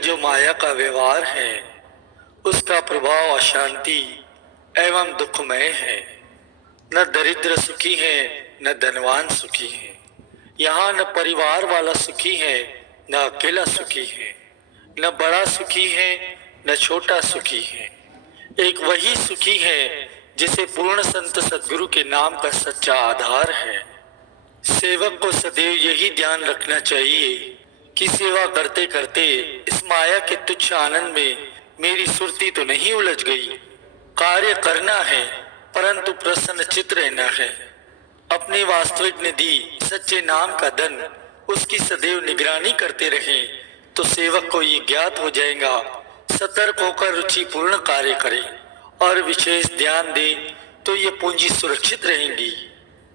जो माया का व्यवहार है उसका प्रभाव अशांति एवं दुखमय है। न दरिद्र सुखी है न धनवान सुखी है। यहाँ न परिवार वाला सुखी है न अकेला सुखी है, न बड़ा सुखी है न छोटा सुखी है। एक वही सुखी है जिसे पूर्ण संत सद्गुरु के नाम का सच्चा आधार है। सेवक को सदैव यही ध्यान रखना चाहिए कि सेवा करते करते इस माया के तुच्छ आनंद में मेरी सुरती तो नहीं उलझ गई। कार्य करना है परंतु प्रसन्न चित्त रहना है। अपनी वास्तविक निधि सच्चे नाम का धन उसकी सदैव निगरानी करते रहें तो सेवक को ये ज्ञात हो जाएगा। सतर्क होकर रुचि पूर्ण कार्य करें और विशेष ध्यान दें तो ये पूंजी सुरक्षित रहेंगी।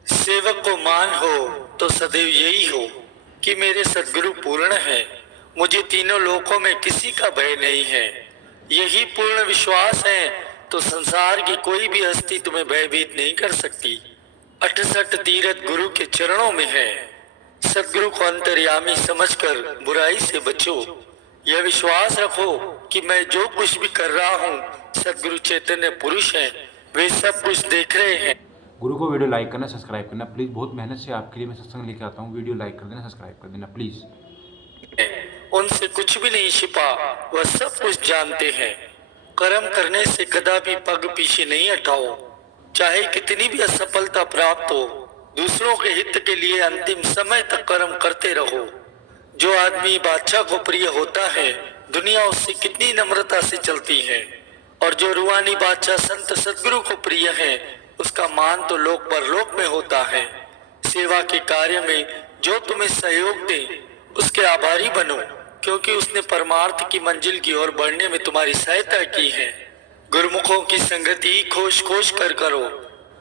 सेवक को मान हो तो सदैव यही हो कि मेरे सद्गुरु पूर्ण है, मुझे तीनों लोकों में किसी का भय नहीं है। यही पूर्ण विश्वास है तो संसार की कोई भी हस्ती तुम्हें भयभीत नहीं कर सकती। 68 तीर्थ गुरु के चरणों में है। सद्गुरु को अंतर्यामी समझकर बुराई से बचो। यह विश्वास रखो कि मैं जो कुछ भी कर रहा हूँ सद्गुरु चैतन्य पुरुष हैं, वे सब कुछ देख रहे हैं। गुरु को वीडियो लाइक करना, सब्सक्राइब करना प्लीज़। बहुत मेहनत से आपके लिए मैं सत्संग लेके आता हूँ। वीडियो लाइक कर देना, सब्सक्राइब कर देना प्लीज़। उनसे कुछ भी नहीं छिपा, वह सब कुछ जानते हैं। कर्म करने से कदापि पग पीछे नहीं हटाओ। चाहे कितनी भी असफलता प्राप्त हो, दूसरों के हित के लिए अंतिम समय तक कर्म करते रहो। जो आदमी बादशाह को प्रिय होता है दुनिया उससे कितनी नम्रता से चलती है, और जो रूहानी बादशाह संत सद्गुरु को प्रिय है उसका मान तो लोक परलोक में होता है। सेवा के कार्य में जो तुम्हें सहयोग दे उसके आभारी बनो, क्योंकि उसने परमार्थ की मंजिल की ओर बढ़ने में तुम्हारी सहायता की है। गुरुमुखों की संगति खोज खोज कर करो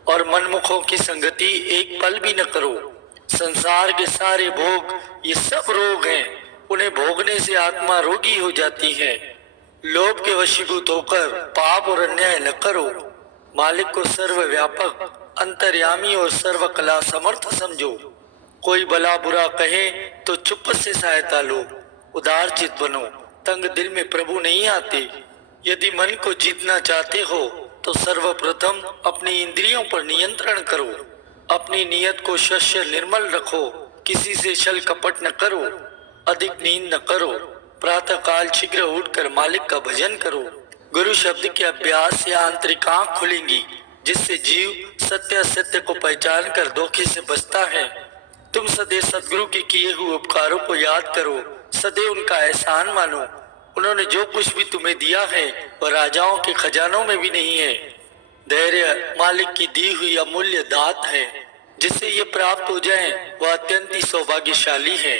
और मनमुखों की संगति एक पल भी न करो। संसार के सारे भोग ये सब रोग हैं, उन्हें भोगने से आत्मा रोगी हो जाती है। लोभ के वशीभूत होकर पाप और अन्याय न करो। मालिक को सर्वव्यापक, अंतर्यामी और सर्वकला समर्थ समझो। कोई भला बुरा कहे तो चुप से सहायता लो। उदार चित बनो, तंग दिल में प्रभु नहीं आते। यदि मन को जीतना चाहते हो तो सर्वप्रथम अपनी इंद्रियों पर नियंत्रण करो। अपनी नियत को शस्य निर्मल रखो। किसी से छल कपट न करो। अधिक नींद न करो। प्रातः काल शीघ्र उठकर मालिक का भजन करो। गुरु शब्द के अभ्यास से आंतरिक आंख खुलेंगी, जिससे जीव सत्य असत्य को पहचान कर धोखे से बचता है। तुम सदैव सद्गुरु के किए हुए उपकारों को याद करो, सदैव उनका एहसान मानो। उन्होंने जो कुछ भी तुम्हें दिया है वह राजाओं के खजानों में भी नहीं है। धैर्य मालिक की दी हुई अमूल्य दात है। जिसे ये प्राप्त हो जाए वह अत्यंत ही सौभाग्यशाली है।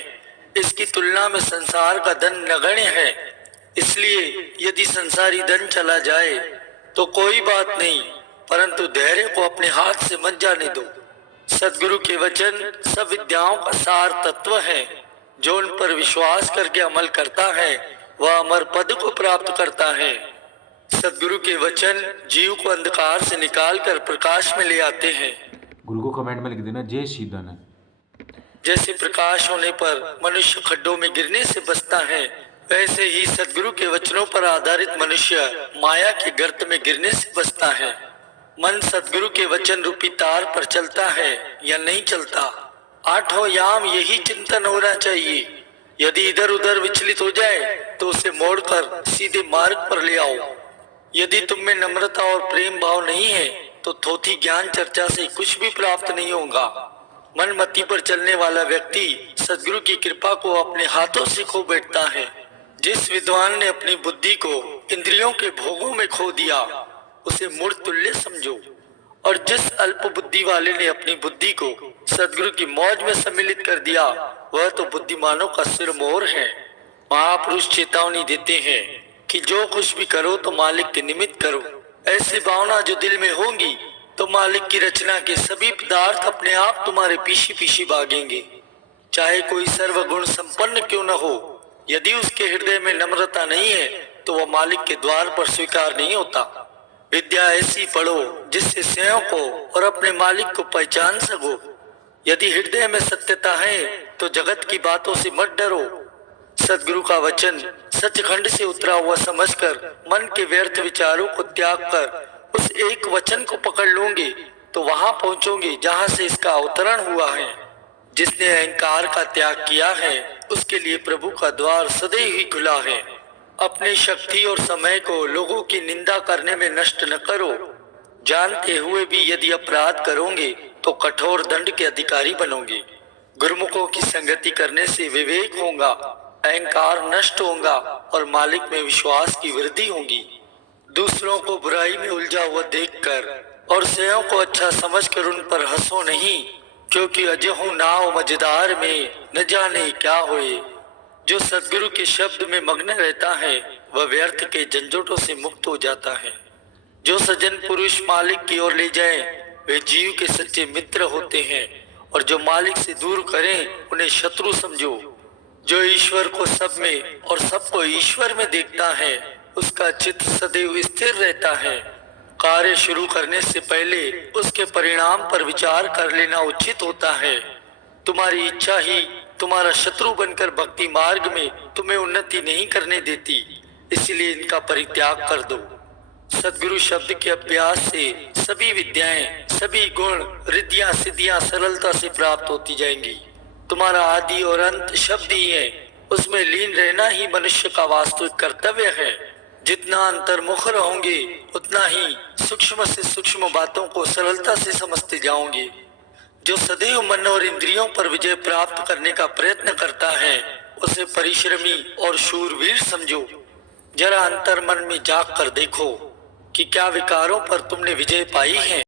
इसकी तुलना में संसार का धन नगण्य है। इसलिए यदि संसारी धन चला जाए तो कोई बात नहीं, परंतु धैर्य को अपने हाथ से मत जाने दो। सद्गुरु के वचन सब विद्याओं का सार तत्व है। जो उन पर विश्वास करके अमल करता है वह अमर पद को प्राप्त करता है। सद्गुरु के वचन जीव को अंधकार से निकालकर प्रकाश में ले आते हैं। गुरु को कमेंट में लिख देना जय श्री धन। जैसे प्रकाश होने पर मनुष्य खड्डों में गिरने से बचता है, वैसे ही सद्गुरु के वचनों पर आधारित मनुष्य माया के गर्त में गिरने से बचता है। मन सद्गुरु के वचन रूपी तार पर चलता है या नहीं चलता, आठों याम यही चिंतन होना चाहिए। यदि इधर उधर विचलित हो जाए तो उसे मोड़कर सीधे मार्ग पर ले आओ। यदि तुम में नम्रता और प्रेम भाव नहीं है तो थोथी ज्ञान चर्चा से कुछ भी प्राप्त नहीं होगा। मन मति पर चलने वाला व्यक्ति सद्गुरु की कृपा को अपने हाथों से खो बैठता है। जिस विद्वान ने अपनी बुद्धि को इंद्रियों के भोगों में खो दिया उसे मूर्ख तुल्य समझो, और जिस अल्प बुद्धि वाले ने अपनी बुद्धि को सद्गुरु की मौज में सम्मिलित कर दिया वह तो बुद्धिमानों का सिरमौर है। महापुरुष चेतावनी देते हैं कि जो कुछ भी करो तो मालिक के निमित्त करो। ऐसी भावना जो दिल में होगी तो मालिक की रचना के सभी पदार्थ अपने आप तुम्हारे पीछे पीछे भागेंगे। चाहे कोई सर्वगुण संपन्न क्यों न हो, यदि उसके हृदय में नम्रता नहीं है तो वह मालिक के द्वार पर स्वीकार नहीं होता। विद्या ऐसी पढ़ो जिससे स्वयं को और अपने मालिक को पहचान सको। यदि हृदय में सत्यता है तो जगत की बातों से मत डरो। सदगुरु का वचन सचखंड से उतरा हुआ समझकर मन के व्यर्थ विचारों को त्याग कर उस एक वचन को पकड़ लोगे तो वहां पहुंचोगे जहां से इसका अवतरण हुआ है। जिसने अहंकार का त्याग किया है उसके लिए प्रभु का द्वार सदैव ही खुला है। अपनी शक्ति और समय को लोगों की निंदा करने में नष्ट न करो। जानते हुए भी यदि अपराध करोगे तो कठोर दंड के अधिकारी बनोगे। गुरुमुखों की संगति करने से विवेक होगा, अहंकार नष्ट होगा और मालिक में विश्वास की वृद्धि होगी। दूसरों को बुराई में उलझा हुआ देखकर और स्वयं को अच्छा समझकर उन पर हंसो नहीं, क्योंकि अजहु नाव मझधार में न जाने क्या होए। जो सदगुरु के शब्द में मग्न रहता है वह व्यर्थ के झंझटों से मुक्त हो जाता है। जो सज्जन पुरुष मालिक की ओर ले जाएं वे जीव के सच्चे मित्र होते हैं, और जो मालिक से दूर करें उन्हें शत्रु समझो। जो ईश्वर को सब में और सबको ईश्वर में देखता है उसका चित्त सदैव स्थिर रहता है। कार्य शुरू करने से पहले उसके परिणाम पर विचार कर लेना उचित होता है। तुम्हारी इच्छा ही तुम्हारा शत्रु बनकर भक्ति मार्ग में तुम्हें उन्नति नहीं करने देती, इसलिए इनका परित्याग कर दो। सदगुरु शब्द के अभ्यास से सभी विद्याएं, सभी गुण, रिद्धियां, सिद्धियां सरलता से प्राप्त होती जाएंगी। तुम्हारा आदि और अंत शब्द ही है, उसमें लीन रहना ही मनुष्य का वास्तविक कर्तव्य है। जितना अंतर्मुख रहोगे उतना ही सूक्ष्म से सूक्ष्म बातों को सरलता से समझते जाओगे। जो सदैव मन और इंद्रियों पर विजय प्राप्त करने का प्रयत्न करता है उसे परिश्रमी और शूरवीर समझो। जरा अंतर मन में झांक कर देखो कि क्या विकारों पर तुमने विजय पाई है।